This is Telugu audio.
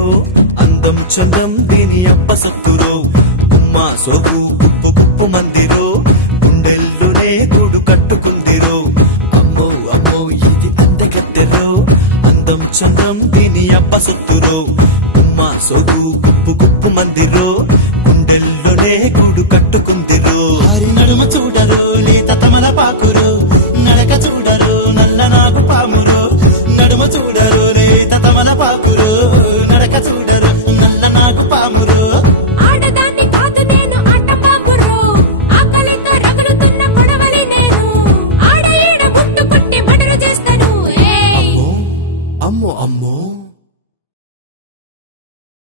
మందిరో అందం చందం దీని అప్ప సత్తురో ఉమ్మా సోపు కుప్పు కుప్పు మందిరో గుండెల్లోనే గూడు కట్టుకుందిరో అమ్మో అమ్మో ఇది అందగత్తెరో అందం చందం దీని అప్ప సొత్తురో ఉమ్మా సోపు కుప్పు కుప్పు మందిరో గుండెల్లోనే గూడు కట్టుకుందిరో హరి నడుమ చూడరో